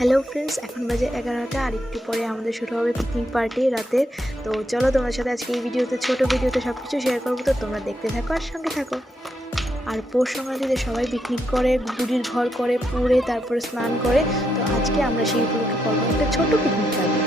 Hello friends, এখন বাজে 11টা আর একটু পরে আমাদের শুরু হবে পিকনিক পার্টি রাতের। তো চলো তোমার সাথে আজকে এই ভিডিওতে ছোট ভিডিওতে সব কিছু শেয়ার করবো, তো তোমরা দেখতে থাকো আর সঙ্গে থাকো। আর পৌষ সংক্রান্তিতে সবাই পিকনিক করে, বুড়ির ঘর করে, পুড়ে তারপরে স্নান করে। তো আজকে আমরা সেই উপলক্ষে করবো একটা ছোট পিকনিক পার্টি।